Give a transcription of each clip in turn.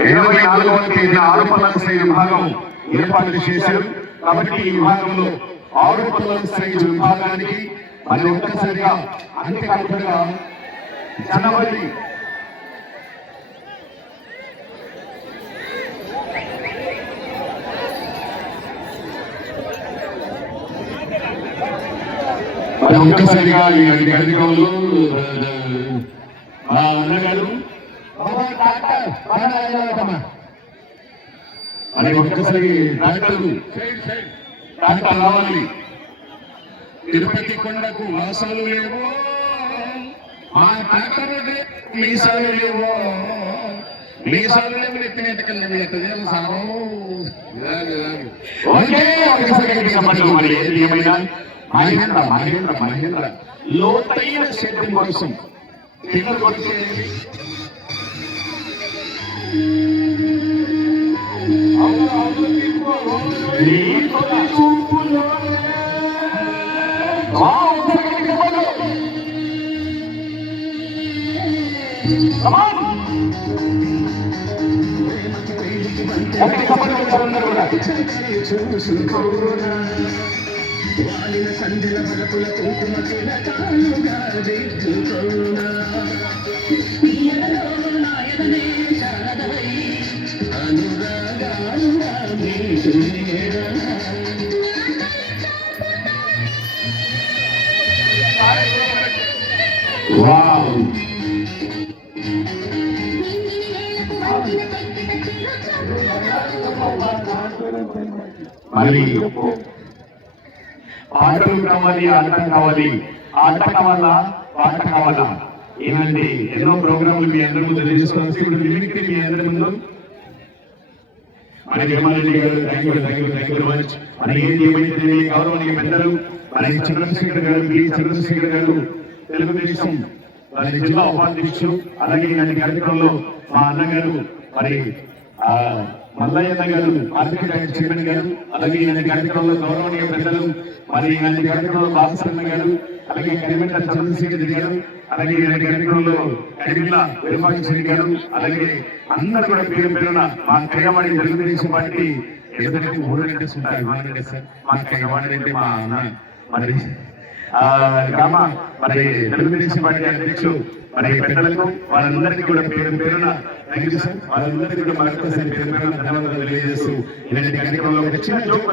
24వ తేదీన ఆరుపల్లల సైజు విభాగం ఏర్పాటు చేశారు. కాబట్టి ఈ విభాగంలో ఆరుపల్లల సైజు విభాగానికి మరి ఒక్కసారిగా అంతేకాకుండా జనవరి ఒక్కసారిగా కార్యక్రమంలో అన్నగారు మరి ఒక్కసారి డాక్టర్ రావాలి. తిరుపతి కొండకు వాసాలు లేవో ఆ డాక్టర్ మీసాలు లేవో మీసాలు లేవు ఎత్తినట్టుకెళ్ళి ఎట్టదేమో సారో ఏమైనా మహేంద్ర లోతైన సేద్యం కోసం వాలిన సంధ్యల బలపుల కుంకుమ తిలకాలుగా దిద్దుకోనా నాయననే శారదవై అనురాగాలుగా మీటునేడా వావ్ మరి పాటలు కావాలి, ఆటం కావాలి, ఆట కావాలా, పాట కావాలా? ఏమండి ఎన్నో ప్రోగ్రాంలు మీ అందరి ముందు తెలుసుకోవాల్సి ఇప్పుడు మిమిక్రీ మీ అందరి ముందు మరి జగన్మోహన్ గారు థ్యాంక్ యూ మచ్. మరి ఏమైతే గౌరవనీయ పెద్దలు మరి చంద్రశేఖర్ గారు చంద్రశేఖర్ గారు తెలుగుదేశం మరి జిల్లా ఉపాధ్యక్షులు, అలాగే ఇలాంటి కార్యక్రమంలో మా అన్నగారు మరి మల్లయ్య గారు ఆర్థిక బ్యాంక్ చైర్మన్ గారు, అలాగే ఇలాంటి కార్యక్రమంలో గౌరవనీయ పెద్దలు మరి ఇలాంటి కార్యక్రమంలో బాలశరణ గారు, అలాగే కరిమిట్ల చంద్రశేఖర్ గారు, అలాగే ఇలాంటి కార్యక్రమంలో కరిమిట్ల వెలుమాశ్వరి గారు, అలాగే అందరూ కూడా పేరు పేరున మా కైగవాడి తెలుగుదేశం పార్టీ ఏదంటే 3 గంటలు ఉంటాయి. సార్ మా కైగవాడి అంటే మా అన్న మరి గ్రామ మరి తెలుగుదేశం పార్టీ అధ్యక్షులు మరి పెద్దలకు వారందరికీ కూడా పేరు పేరున థ్యాంక్ యూ సార్. వారందరికీ కూడా మరొకసారి పేరు పేరున ధన్యవాదాలు తెలియజేస్తూ ఇలాంటి కార్యక్రమంలో ఒక చిన్న జోక్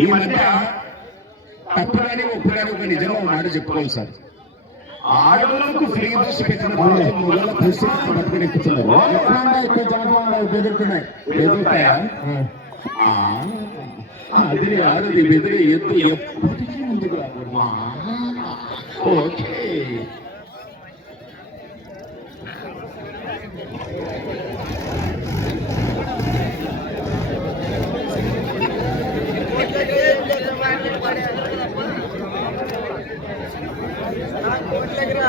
ఈ మధ్య తప్పుడాని ఒప్పుడాని ఒక నిజంగా మాట చెప్పుకోవాలి సార్. ఆడవాళ్ళకు ఫ్రీ బస్ పెట్టిన బెదురుతాయా? అది ఆడది బెదిరి ఎత్తు ఎప్పటికీ ముందుకు రాకూడదు. ఓకే దగ్గర